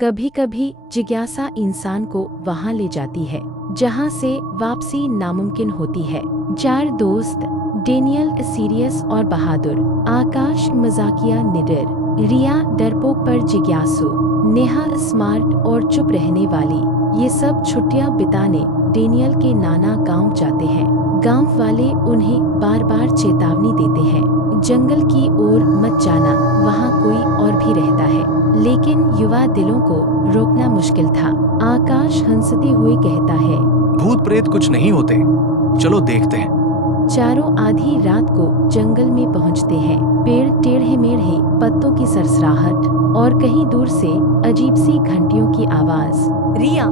कभी कभी जिज्ञासा इंसान को वहां ले जाती है जहां से वापसी नामुमकिन होती है। 4 दोस्त, डेनियल सीरियस और बहादुर, आकाश मजाकिया निडर, रिया डरपोक पर जिज्ञासु, नेहा स्मार्ट और चुप रहने वाली। ये सब छुट्टियां बिताने डेनियल के नाना गांव जाते हैं। गांव वाले उन्हें बार बार चेतावनी देते हैं, जंगल की ओर मत जाना, वहाँ कोई और भी रहता है। लेकिन युवा दिलों को रोकना मुश्किल था। आकाश हंसते हुए कहता है, भूत प्रेत कुछ नहीं होते, चलो देखते हैं। चारों आधी रात को जंगल में पहुंचते हैं। पेड़ टेढ़े मेढ़े, पत्तों की सरसराहट और कहीं दूर से अजीब सी घंटियों की आवाज। रिया,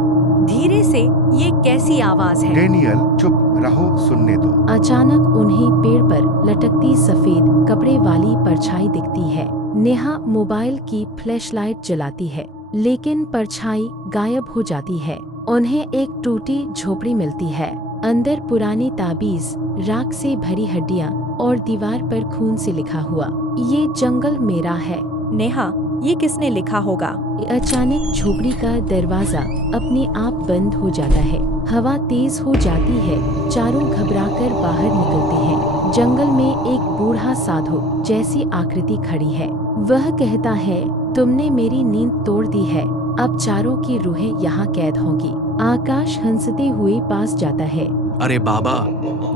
धीरे से, ये कैसी आवाज है? डेनियल, चुप रहो, सुनने दो। अचानक उन्हें पेड़ पर लटकती सफेद कपड़े वाली परछाई दिखती है। नेहा मोबाइल की फ्लैशलाइट जलाती है, लेकिन परछाई गायब हो जाती है। उन्हें एक टूटी झोपड़ी मिलती है। अंदर पुरानी ताबीज, राख से भरी हड्डियां और दीवार पर खून से लिखा हुआ, ये जंगल मेरा है। नेहा, ये किसने लिखा होगा? अचानक झोपड़ी का दरवाजा अपने आप बंद हो जाता है। हवा तेज हो जाती है। चारों घबराकर बाहर निकलते हैं। जंगल में एक बूढ़ा साधु जैसी आकृति खड़ी है। वह कहता है, तुमने मेरी नींद तोड़ दी है, अब चारों की रूहें यहाँ कैद होंगी। आकाश हंसते हुए पास जाता है। अरे बाबा,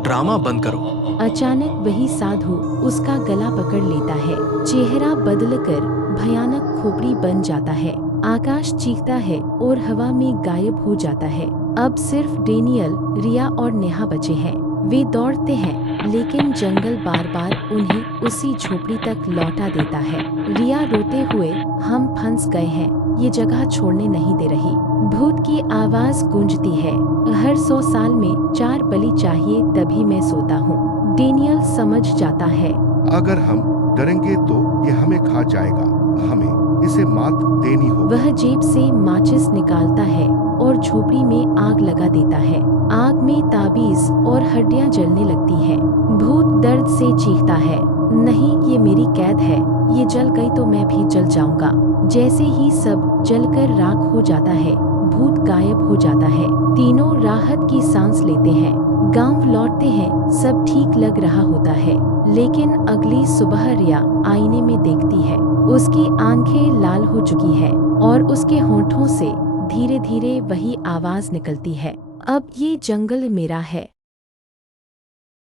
ड्रामा बंद करो। अचानक वही साधु उसका गला पकड़ लेता है। चेहरा बदलकर भयानक खोपड़ी बन जाता है। आकाश चीखता है और हवा में गायब हो जाता है। अब सिर्फ डेनियल, रिया और नेहा बचे हैं। वे दौड़ते हैं, लेकिन जंगल बार बार उन्हें उसी झोपड़ी तक लौटा देता है। रिया रोते हुए, हम फंस गए हैं, ये जगह छोड़ने नहीं दे रही। भूत की आवाज गूंजती है, हर 100 साल में 4 बलि चाहिए तभी मैं सोता हूँ। डेनियल समझ जाता है, अगर हम डरेंगे तो ये हमें खा जाएगा, हमें इसे मात देनी होगी। वह जेब से माचिस निकालता है और झोपड़ी में आग लगा देता है। आग में ताबीज और हड्डियां जलने लगती हैं। भूत दर्द से चीखता है, नहीं, ये मेरी कैद है, ये जल गई तो मैं भी जल जाऊंगा। जैसे ही सब जलकर राख हो जाता है, भूत गायब हो जाता है। तीनों राहत की सांस लेते हैं। गांव लौटते हैं, सब ठीक लग रहा होता है। लेकिन अगली सुबह रिया आईने में देखती है। उसकी आंखें लाल हो चुकी है और उसके होंठों से धीरे धीरे वही आवाज निकलती है, अब ये जंगल मेरा है।